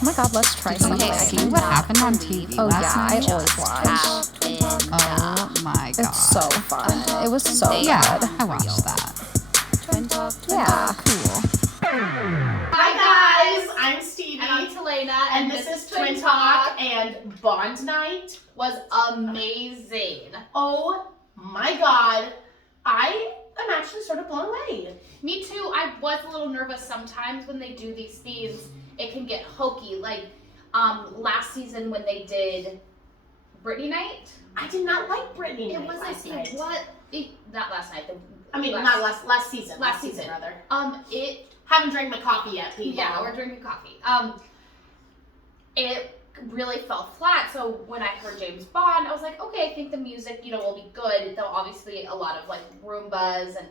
Oh my god, let's try something. See what happened on TV last night? I always watch. Oh my god. It's so fun. It was so Yeah, good. I watched that. Yeah. Cool. Hi guys, I'm Stevie. And I'm Talena, and this is Twin Talk, and Bond Night was amazing. Oh my god, I am actually sort of blown away. Me too. I was a little nervous sometimes when they do these themes. It can get hokey. Like last season when they did Britney Night. I did not like Britney It Night wasn't. last night. Not last night. Last season. Last season rather. It. Haven't drank my coffee yet, people. Yeah, we're drinking coffee. It really fell flat. So when I heard James Bond, I was like, okay, I think the music, will be good. There'll obviously a lot of like Roombas and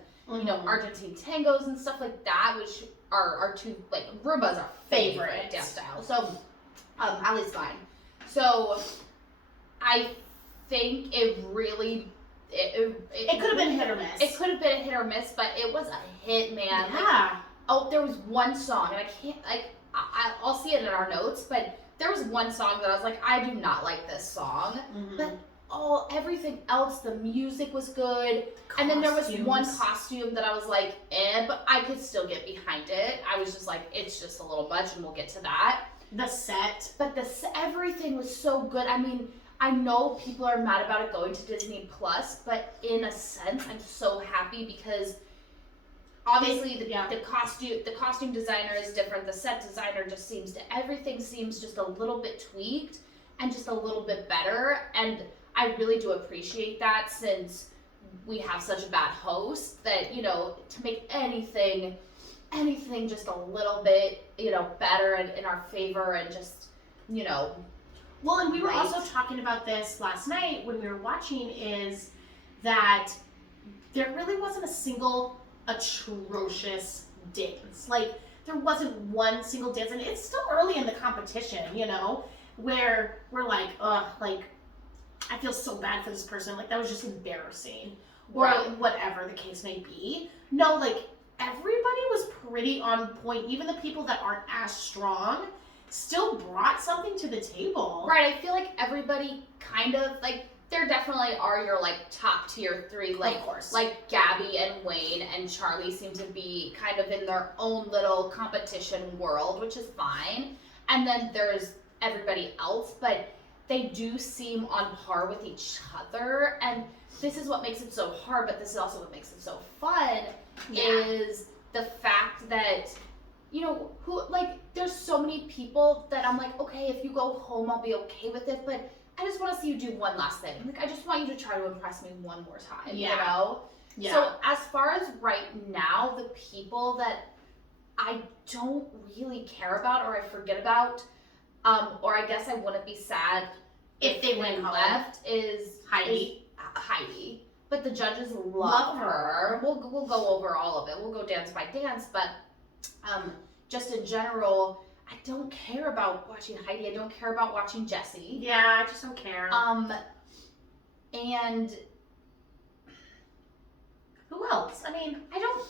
Argentine tangos and stuff like that, which are our two Roombas are favorite dance style. So Allie's fine. So I think it really it could have been hit or miss. It could have been a hit or miss, but it was a hit, man. Yeah. There was one song, and I can't, I'll see it in our notes, but there was one song that I was like, I do not like this song. Mm-hmm. But everything else, the music was good. And then there was one costume that I was like, but I could still get behind it. I was just like, it's just a little much, and we'll get to that. The set. But everything was so good. I mean, I know people are mad about it going to Disney Plus, but in a sense, I'm so happy because obviously the costume designer is different. The set designer just everything seems just a little bit tweaked and just a little bit better. And I really do appreciate that since we have such a bad host that, to make anything just a little bit, better and in our favor and just, Well, and we were also talking about this last night when we were watching, is that there really wasn't a single atrocious dance. There wasn't one single dance, and it's still early in the competition, where we're like, I feel so bad for this person. That was just embarrassing. Or whatever the case may be. No, everybody was pretty on point. Even the people that aren't as strong still brought something to the table. Right, I feel like everybody kind of, there definitely are your, top tier three, of course. Gabby and Wayne and Charlie seem to be kind of in their own little competition world, which is fine. And then there's everybody else, but they do seem on par with each other. And this is what makes it so hard, but this is also what makes it so fun, is the fact that there's so many people that I'm like, okay, if you go home, I'll be okay with it, but I just want to see you do one last thing. I just want you to try to impress me one more time, Yeah. So as far as right now, the people that I don't really care about or I forget about, or I guess I wouldn't be sad if they went home, left, is Heidi. But the judges love her. We'll go over all of it. We'll go dance by dance, but just in general, I don't care about watching Heidi. I don't care about watching Jessie. Yeah, I just don't care. And who else? I mean, I don't.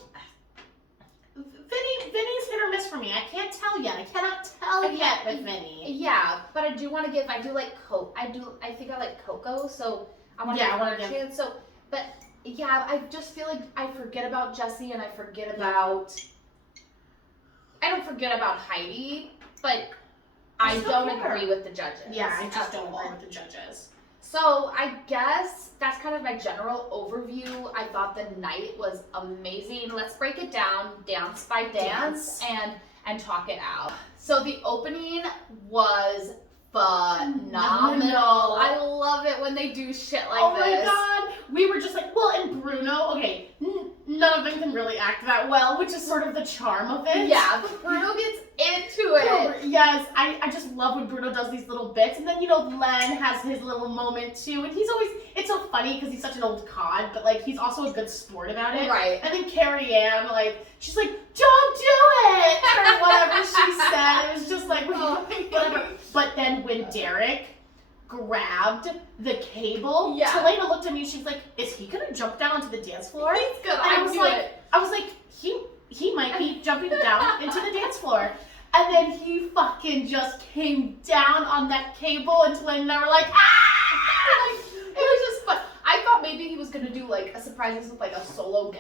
Vinny's hit or miss for me. I can't tell yet. I cannot tell yet with Vinny. Yeah, but I do want to give. I do like Coco. I think I like Coco, so I want to give her a chance. So, but yeah, I just feel like I forget about Jessie and I forget about. I don't forget about Heidi, but I don't agree with the judges. Yeah, I just don't agree with the judges. So I guess that's kind of my general overview. I thought the night was amazing. Let's break it down dance by dance. and talk it out. So the opening was phenomenal. I love it when they do shit like this. Oh my god. We were just like, and Bruno, okay, none of them can really act that well, which is sort of the charm of it. Yeah, but Bruno gets into it. Yes, I just love when Bruno does these little bits. And then, Len has his little moment too. And he's always, it's so funny because he's such an old cod, but he's also a good sport about it. Right. And then Carrie Ann, she's like, don't do it! Or whatever she said. It was just whatever. But then when Derek grabbed the cable, Talena looked at me and she was like, is he gonna jump down onto the dance floor? He's gonna. I was like, he might be jumping down into the dance floor. And then he fucking just came down on that cable and Lynn and I were like, ah! It was just fun. I thought maybe he was gonna do like a surprises with like a solo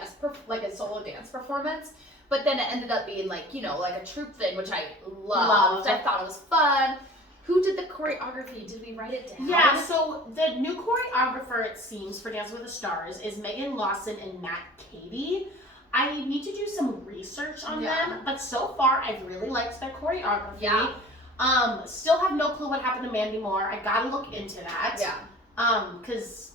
solo dance performance, but then it ended up being like, you know, like a troupe thing, which I loved. I thought it was fun. Who did the choreography? Did we write it down? Yeah, so the new choreographer, it seems, for Dancing with the Stars is Megan Lawson and Matt Cady. I need to do some research on them, but so far I've really liked their choreography. Yeah. Still have no clue what happened to Mandy Moore. I gotta look into that. Yeah. Because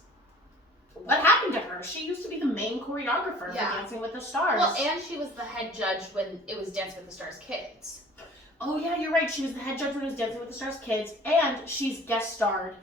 what happened to her? She used to be the main choreographer for Dancing with the Stars. Well, and she was the head judge when it was Dancing with the Stars Kids. Oh yeah, you're right. She was the head judge when it was Dancing with the Stars Kids, and she's guest starred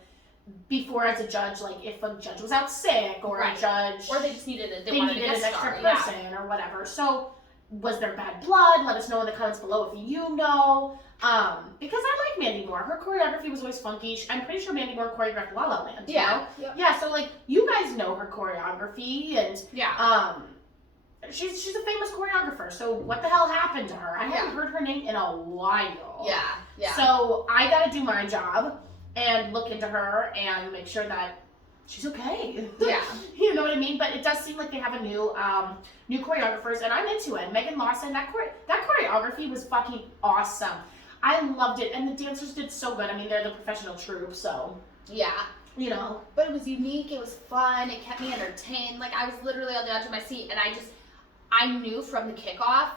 before as a judge, like if a judge was out sick or a judge, or they just needed it, they needed an extra person or whatever. So, was there bad blood? Let us know in the comments below if you know. Because I like Mandy Moore. Her choreography was always funky. I'm pretty sure Mandy Moore choreographed La La Land. Yeah. You know? Yeah. So like you guys know her choreography and she's a famous choreographer, so what the hell happened to her? I haven't heard her name in a while. Yeah. So I gotta do my job and look into her and make sure that she's okay. Yeah. You know what I mean? But it does seem like they have a new choreographers, and I'm into it. Megan Lawson, that choreography was fucking awesome. I loved it, and the dancers did so good. I mean, they're the professional troupe, so yeah. You know. But it was unique, it was fun, it kept me entertained. Like, I was literally on the edge of my seat, and I knew from the kickoff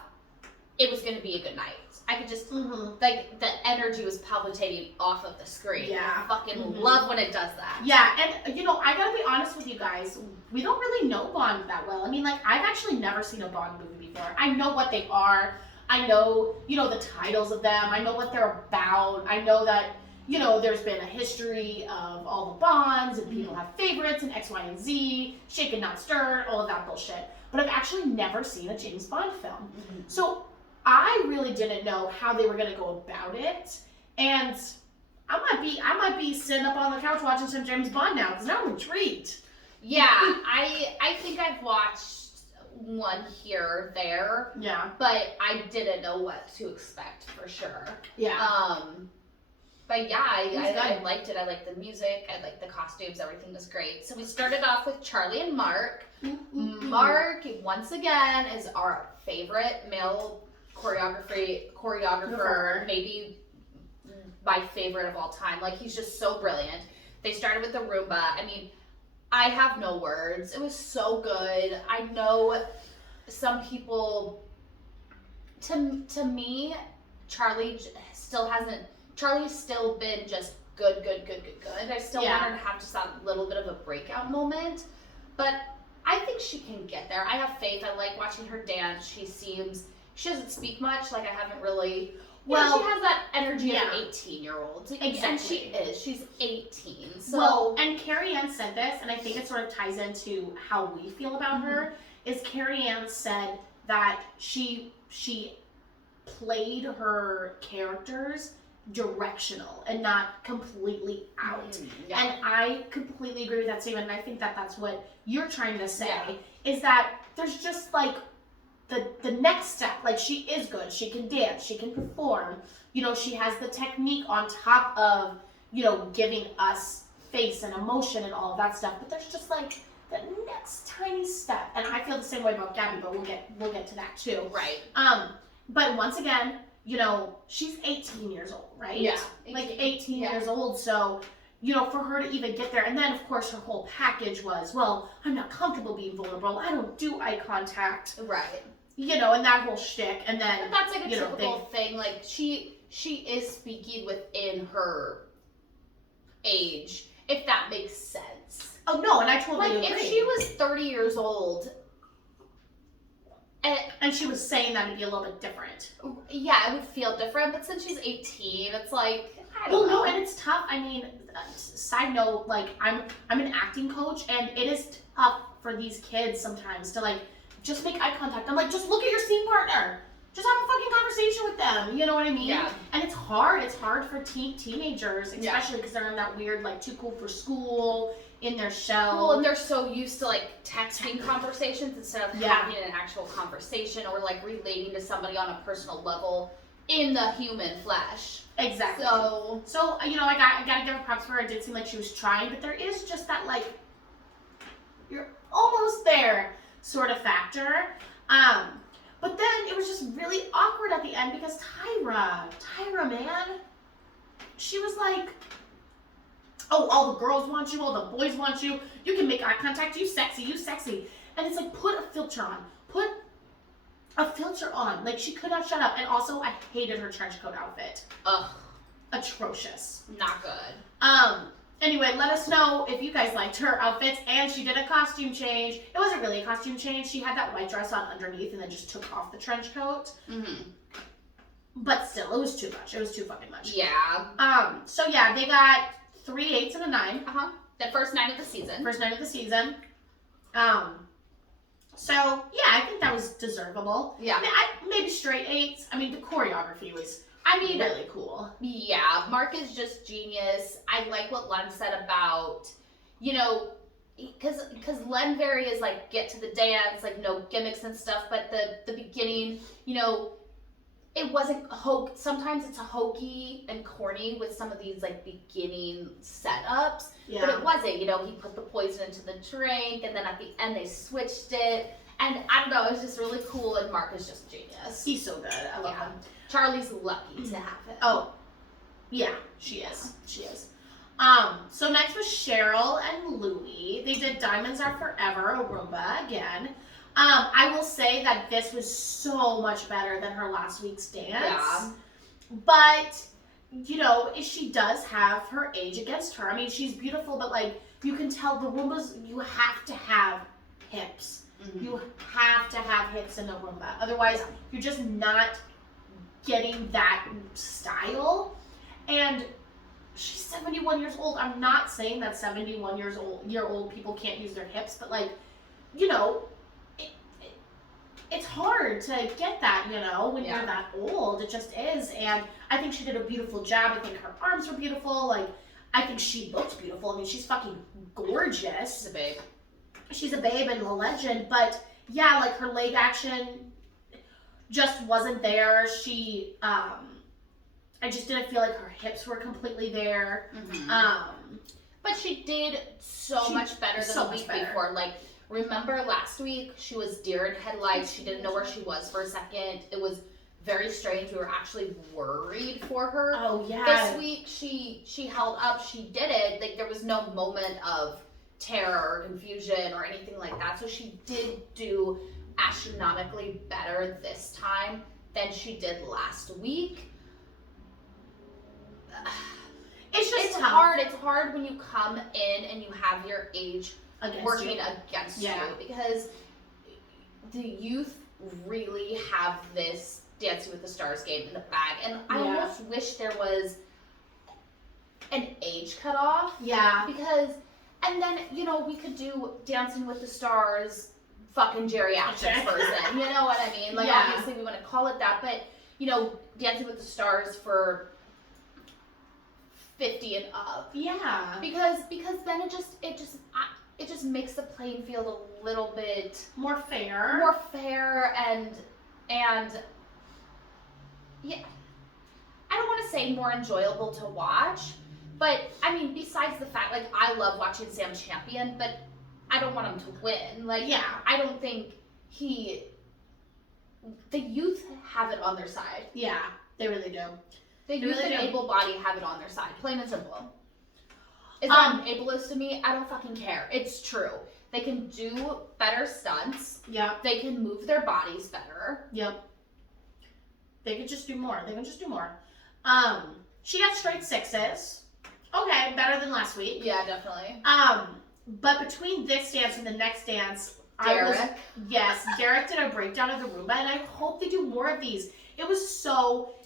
it was going to be a good night. I could just, like, the energy was palpitating off of the screen. Yeah. I fucking love when it does that. Yeah, and, you know, I gotta be honest with you guys. We don't really know Bond that well. I mean, like, I've actually never seen a Bond movie before. I know what they are. I know, you know, the titles of them. I know what they're about. I know that, you know, there's been a history of all the Bonds, and people have favorites, and X, Y, and Z, shaken, not stirred, all of that bullshit. But I've actually never seen a James Bond film. So I really didn't know how they were going to go about it. And I might be sitting up on the couch watching some James Bond now, because now I'm intrigued. Yeah, I think I've watched one here or there. Yeah. But I didn't know what to expect for sure. Yeah. But yeah, I liked it. I liked the music. I liked the costumes. Everything was great. So we started off with Charlie and Mark. Mark, once again, is our favorite male choreographer, maybe my favorite of all time. Like, he's just so brilliant. They started with the Roomba. I mean, I have no words. It was so good. I know some people, to me, Charlie's still been just good. I still want her to have just that little bit of a breakout moment, but I think she can get there. I have faith. I like watching her dance. She doesn't speak much. Like, I haven't really. Well, she has that energy of an 18-year-old. Exactly. And she is. She's 18. So. Well, and Carrie Ann said this, and I think it sort of ties into how we feel about her, is Carrie Ann said that she played her characters directional and not completely out. And I completely agree with that statement, and I think that that's what you're trying to say, is that there's just like the next step. Like, she is good, she can dance, she can perform, you know, she has the technique on top of, you know, giving us face and emotion and all of that stuff, but there's just like the next tiny step. And I feel the same way about Gabby, but we'll get to that too. Right. But once again, you know, she's 18 years old, right? Yeah. 18 years old, so, you know, for her to even get there, and then, of course, her whole package was, well, I'm not comfortable being vulnerable, I don't do eye contact. Right. You know, and that whole shtick, and then, but that's like a typical thing, like, she is speaking within her age, if that makes sense. Oh, no, and I totally agree. If she was 30 years old, and she was saying that it'd be a little bit different. Yeah, it would feel different, but since she's 18, it's like, I don't know. No, and it's tough. I mean, side note, like, I'm an acting coach, and it is tough for these kids sometimes to, like, just make eye contact. I'm like, just look at your scene partner. Just have a fucking conversation with them. You know what I mean? Yeah. And it's hard. It's hard for teenagers, especially because they're in that weird, like, too cool for school, in their shell. Well, and they're so used to, like, texting conversations instead of having an actual conversation or, like, relating to somebody on a personal level in the human flesh. Exactly. So you know, I gotta give her props for her. It did seem like she was trying, but there is just that like you're almost there sort of factor. But then it was just really awkward at the end because Tyra, man, she was like, oh, all the girls want you, all the boys want you. You can make eye contact. You sexy. And it's like, put a filter on. Like, she could not shut up. And also, I hated her trench coat outfit. Ugh. Atrocious. Not good. Anyway, let us know if you guys liked her outfits. And she did a costume change. It wasn't really a costume change. She had that white dress on underneath and then just took off the trench coat. Mm-hmm. But still, it was too much. It was too fucking much. Yeah. So yeah, they got 3 8s and a 9. The first night of the season. So yeah, I think that was deservable. Yeah. Maybe straight 8s. I mean, the choreography was really cool. Yeah, Mark is just genius. I like what Len said about, you know, because Len very is like, get to the dance, like no gimmicks and stuff, but the beginning, you know, it wasn't sometimes it's hokey and corny with some of these like beginning setups, but it wasn't, you know, he put the poison into the drink and then at the end they switched it, and I don't know, it was just really cool, and Mark is just genius. He's so good. I love him. Charlie's lucky to have it. Oh, yeah, she is. So next was Cheryl and Louie. They did Diamonds Are Forever, a Roomba again. I will say that this was so much better than her last week's dance. Yeah. But, you know, she does have her age against her. I mean, she's beautiful, but like, you can tell the Roombas, you have to have hips. Mm-hmm. You have to have hips in a Roomba. Otherwise, you're just not getting that style. And she's 71 years old. I'm not saying that 71-year-old people can't use their hips, but like, you know, it's hard to get that, you know, when you're that old. It just is. And I think she did a beautiful job. I think her arms were beautiful. Like, I think she looked beautiful. I mean, she's fucking gorgeous. She's a babe and a legend. But yeah, like her leg action just wasn't there. She, I just didn't feel like her hips were completely there. Mm-hmm. But she did so much better than the week before. Like, remember last week, she was deer in headlights. She didn't know where she was for a second. It was very strange. We were actually worried for her. Oh, yeah. This week, she held up. She did it. Like, there was no moment of terror or confusion or anything like that. So she did do astronomically better this time than she did last week. It's hard. It's hard when you come in and you have your age working against you, because the youth really have this Dancing with the Stars game in the bag, and I almost wish there was an age cutoff. Yeah. Because, and then, you know, we could do Dancing with the Stars fucking geriatrics version. You know what I mean? Like, obviously we want to call it that, but, you know, Dancing with the Stars for 50 and up. Yeah. Because then it just makes the playing field a little bit more fair. And yeah, I don't want to say more enjoyable to watch, but I mean, besides the fact, like, I love watching Sam champion, but I don't want him to win. Like, I don't think the youth have it on their side. Yeah, they really do. The youth and able-bodied have it on their side, plain and simple. Is that ableist to me? I don't fucking care. It's true. They can do better stunts. Yeah. They can move their bodies better. Yep. They could just do more. She got straight 6s. Okay, better than last week. Yeah, definitely. But between this dance and the next dance, Derek did a breakdown of the Roomba, and I hope they do more of these. It was just so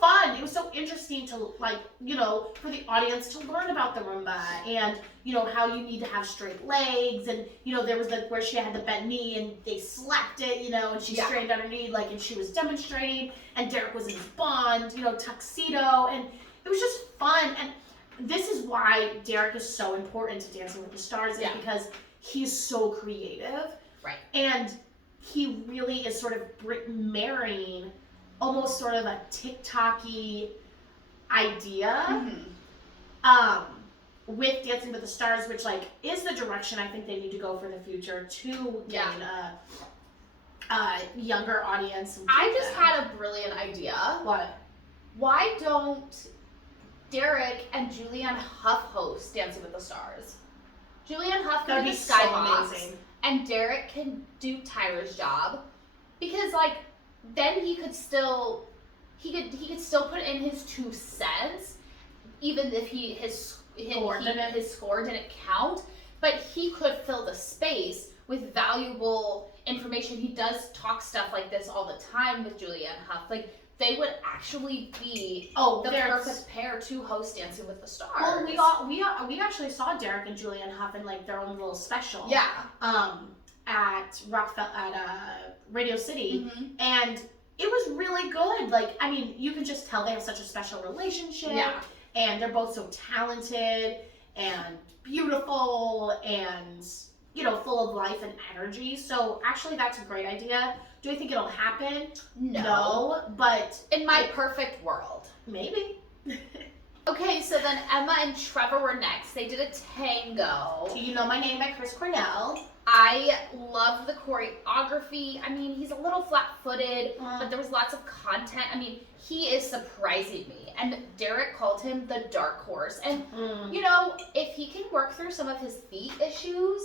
fun. It was so interesting to, like, you know, for the audience to learn about the Roomba and, you know, how you need to have straight legs, and, you know, there was where she had the bent knee and they slapped it, you know, and she straightened out her knee, like, and she was demonstrating, and Derek was in his Bond, you know, tuxedo, and it was just fun. And this is why Derek is so important to Dancing with the Stars, is because he's so creative. Right. And he really is sort of marrying almost sort of a TikTok-y idea. Mm-hmm. With Dancing with the Stars, which like is the direction I think they need to go for the future to gain a younger audience. I just had a brilliant idea. What? Why don't Derek and Julianne Hough host Dancing with the Stars? Julianne Hough can do the Skybox, amazing. and Derek can do Tyra's job, because like then he could still put in his 2 cents, even if his score didn't count, but he could fill the space with valuable information. He does talk stuff like this all the time with Julianne Hough. Like, they would actually be the perfect pair to host Dancing with the Stars. Well, we actually saw Derek and Julianne Hough in like their own little special. Yeah. At Radio City, Mm-hmm. and it was really good. Like, I mean, you can just tell they have such a special relationship. Yeah. And they're both so talented and beautiful and, you know, full of life and energy. So actually that's a great idea. Do I think it'll happen? No, but in my perfect world, maybe. Okay, so then Emma and Trevor were next. They did a tango. Do You Know My Name by Chris Cornell. I love the choreography. I mean, he's a little flat-footed, but there was lots of content. I mean, he is surprising me. And Derek called him the dark horse. And, you know, if he can work through some of his feet issues,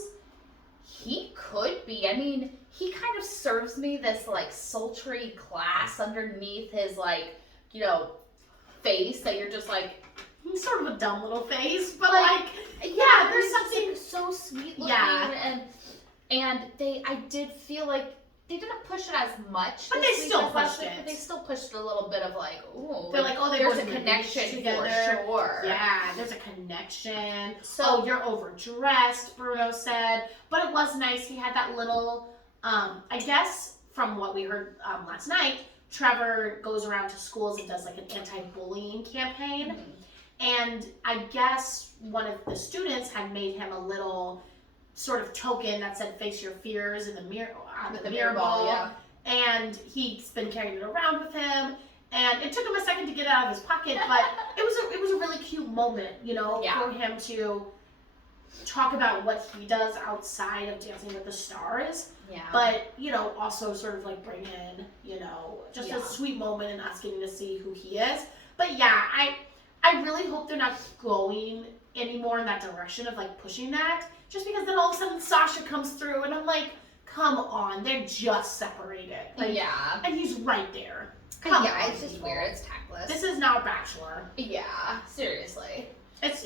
he could be. I mean, he kind of serves me this, like, sultry class underneath his, like, you know, face that you're just like... He's sort of a dumb little face, but like yeah, there's something so sweet looking. Yeah. And I did feel like they didn't push it as much, but they still pushed it. But they still pushed a little bit of like, ooh, they're like, oh, there's a connection together. For sure. Yeah, there's a connection. So, oh, you're overdressed, Bruno said, but it was nice. He had that little, I guess from what we heard last night, Trevor goes around to schools and does like an anti-bullying campaign. Mm-hmm. And I guess one of the students had made him a little sort of token that said "Face your fears" in the mirror on the mirror ball. Yeah. And he's been carrying it around with him. And it took him a second to get it out of his pocket, but it was a really cute moment, you know, for him to talk about what he does outside of Dancing with the Stars. Yeah. But, you know, also sort of like bring in, you know, just a sweet moment and us getting to see who he is. But yeah, I really hope they're not going anymore in that direction of like pushing that, just because then all of a sudden Sasha comes through and I'm like, come on, they're just separated. Like, yeah. And he's right there. Come on, it's just weird. It's tactless. This is now Bachelor. Yeah, seriously. There's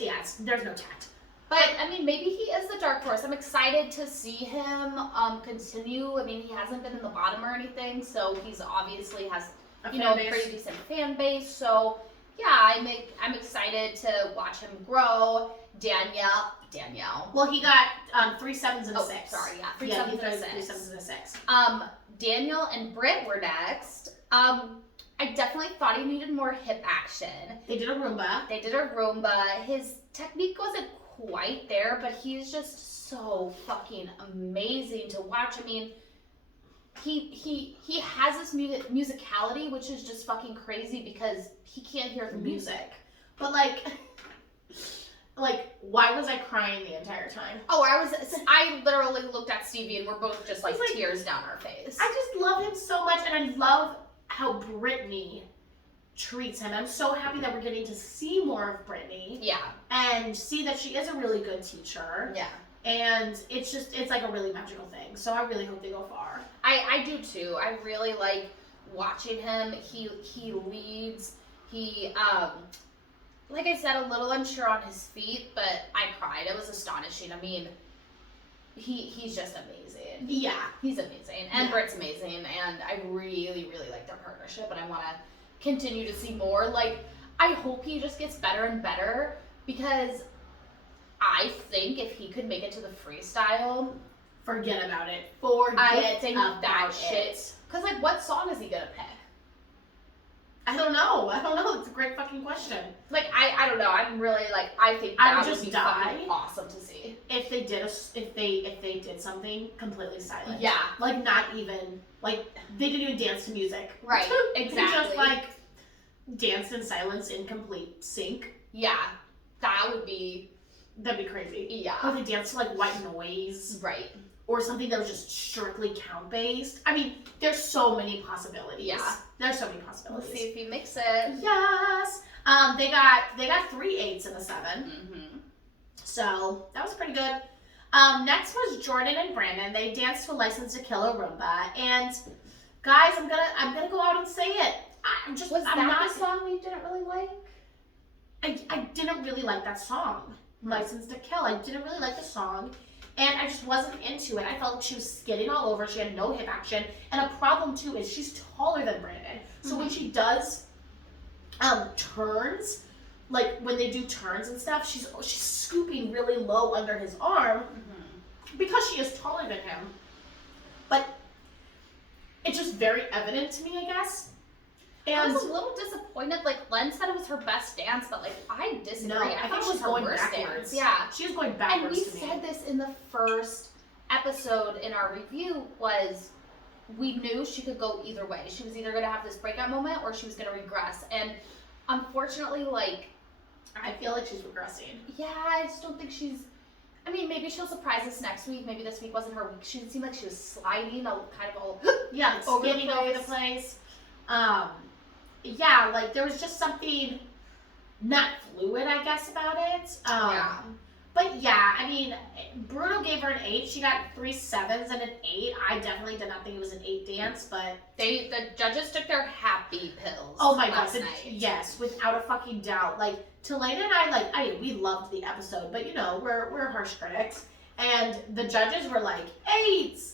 no tact. But, I mean, maybe he is the dark horse. I'm excited to see him continue. I mean, he hasn't been in the bottom or anything, so he's obviously has, a pretty decent fan base. So, yeah, I'm excited to watch him grow. Danielle. Well, he got 3 7s and a 6. Sorry, yeah, 3 7s and a 6. 3 7s and a 6. Daniel and Brit were next. I definitely thought he needed more hip action. They did a Roomba. His technique wasn't quite there, but he's just so fucking amazing to watch. I mean, he has this musicality, which is just fucking crazy because he can't hear the music. But like, why was I crying the entire time? Oh, I literally looked at Stevie and we're both just like tears down our face. I just love him so much, and I love how Brittany treats him. I'm so happy that we're getting to see more of Brittany. Yeah. And see that she is a really good teacher. Yeah. And it's like a really magical thing. So I really hope they go far. I do too. I really like watching him. He leads. He like I said, a little unsure on his feet, but I cried. It was astonishing. I mean, he's just amazing. Yeah. He's amazing. And Britt's amazing. And I really, really like their partnership. And I want to continue to see more. Like, I hope he just gets better and better, because I think if he could make it to the freestyle, forget about it. I think that shit. Because, like, what song is he going to pick? I don't know. It's a great fucking fucking question. Like, I don't know. I'm really, like, I think I that would would just be die. fucking awesome to see. If they did if they did something completely silent. Yeah. Like, not even, like, they didn't even dance to music. Right, They exactly. just, like, danced in silence in complete sync. Yeah. That'd be crazy. Yeah. Or they danced to, like, white noise. Right. Or something that was just strictly count-based. I mean, there's so many possibilities. Yeah. There's so many We'll possibilities. see if he makes it. Yes. They got 3 8s and a 7. Mm-hmm. So that was pretty good. Next was Jordan and Brandon. They danced to License to Kill a Roomba. And guys, I'm gonna go out and say it. I'm not the song we didn't really like? I didn't really like that song, License to Kill. I didn't really like the song. And I just wasn't into it. I felt like she was skidding all over. She had no hip action. And a problem, too, is she's taller than Brandon. So when she does turns, like when they do turns and stuff, she's scooping really low under his arm because she is taller than him. But it's just very evident to me, I guess. And I was a little disappointed. Like, Len said it was her best dance, but, like, I disagree. no, I think thought it she's was her going worst backwards. dance. Yeah. She was going And backwards we to me. said this in the first episode in our review was we knew she could go either way. She was either going to have this breakout moment or she was going to regress. And unfortunately, like... I feel like she's regressing. Yeah, I just don't think she's... I mean, maybe she'll surprise us next week. Maybe this week wasn't her week. She seemed like she was sliding, kind of all... Yeah, over the skidding over the place. Yeah, like there was just something not fluid, I guess, about it. Yeah. But yeah, I mean, Bruno gave her an 8. She got 3 7s and an 8. I definitely did not think it was an 8 dance, but The judges took their happy pills. oh my last god, night. yes, without a fucking doubt. Like Talena and I we loved the episode, but you know we're harsh critics, and the judges were like 8s,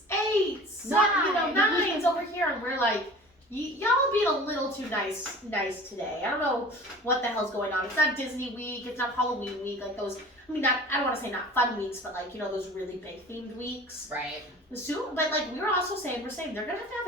9s over here, and we're like. Y'all being a little too nice today. I don't know what the hell's going on. It's not Disney week. It's not Halloween week. Like those, I mean, I don't want to say not fun weeks, but like, you know, those really big themed weeks. Right. But like, we're saying they're going to have